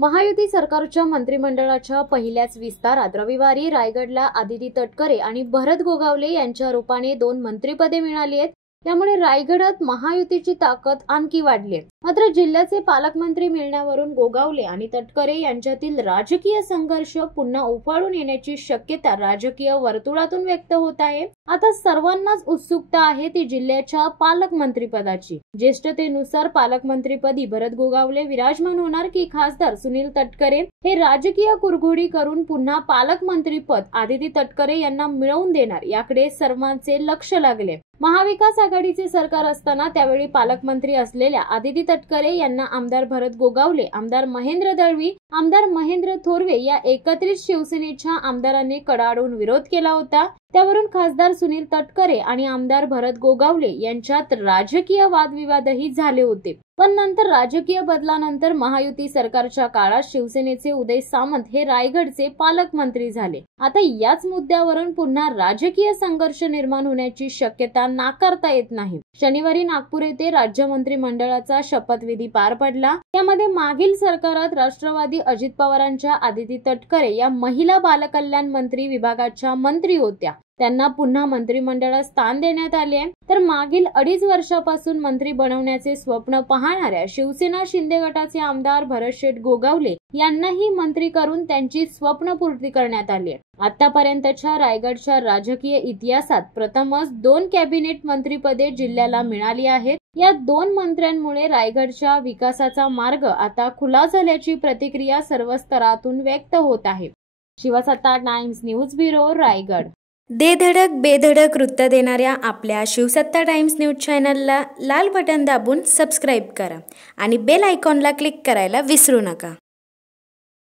महायुती सरकारच्या मंत्रिमंडळाच्या पहिल्याच विस्तारात रविवारी रायगडला आदिती तटकरे आणि भरत गोगावले यांच्या रूपाने 2 मंत्रिपदे मिळाली आहेत। त्यामुळे रायगडात महायुतीची ताकद आणखी वाढली आहे। मात्र जिल्ह्याचे पालकमंत्री मिळण्यावरून गोगावले आणि तटकरे यांच्यातील राजकीय संघर्ष पुन्हा उफाळून येण्याची शक्यता राजकीय वर्तुळातून व्यक्त होत आहे। आता सर्वांनाच उत्सुकता आहे ती जिल्ह्याच्या पालकमंत्रीपदाची। ज्येष्ठतेनुसार पालकमंत्रीपदी भरत गोगावले विराजमान होणार की खासदार सुनील तटकरे हे राजकीय कुरघोडी करून पुन्हा पालकमंत्रीपद आदिती तटकरे यांना मिळवून देणार याकडे सर्वांचे लक्ष लागले। महाविकास आघाडीचे सरकार असताना त्यावेळी पालकमंत्री असलेल्या आदिती तटकरे यांना आमदार भरत गोगावले, आमदार महेंद्र दळवी, आमदार महेंद्र थोरवे या एकत्रित शिवसेनेच्या आमदारांनी कडाडून विरोध केला होता। त्यावरून खासदार सुनील तटकरे आणि आमदार भरत गोगावले यांच्यात राजकीय वादविवादही झाले होते। पण नंतर राजकीय बदलानंतर महायुती सरकारच्या काळात शिवसेनेचे उदय सामंत हे रायगडचे पालकमंत्री झाले। आता याच मुद्द्यावरून पुन्हा राजकीय संघर्ष निर्माण होण्याची शक्यता नाकारता येत नाही। शनिवारी नागपूर येथे राज्य मंत्रिमंडळाचा शपथविधी पार पडला। त्यामध्ये मागील सरकारात राष्ट्रवादी अजित पवारांच्या आदिती तटकरे या महिला बालकल्याण मंत्री विभागाच्या मंत्री होत्या। त्यांना पुन्हा मंत्रिमंडळात स्थान देण्यात आले आहे। तर मागील 2.5 वर्षापासून मंत्री बनवण्याचे स्वप्न पाहणाऱ्या शिवसेना शिंदे गटाचे आमदार भरत गोगावले यांनाही मंत्री करून त्यांची स्वप्नपूर्ती करण्यात आली आहे। आतापर्यंतच्या रायगडच्या राजकीय इतिहासात प्रथमच 2 कॅबिनेट मंत्रीपदे जिल्ह्याला मिळाली आहेत। या 2 मंत्र्यांमुळे रायगडच्या विकासाचा मार्ग आता खुला झाल्याची प्रतिक्रिया सर्व स्तरातून व्यक्त होत आहे। शिवसत्ता टाइम्स न्यूज ब्युरो रायगड। दे धडक बेधडक वृत्त देणाऱ्या आपल्या शिवसत्ता टाइम्स न्यूज चॅनलला लाल बटन दाबून सबस्क्राईब करा आणि बेल आयकॉनला क्लिक करायला विसरू नका।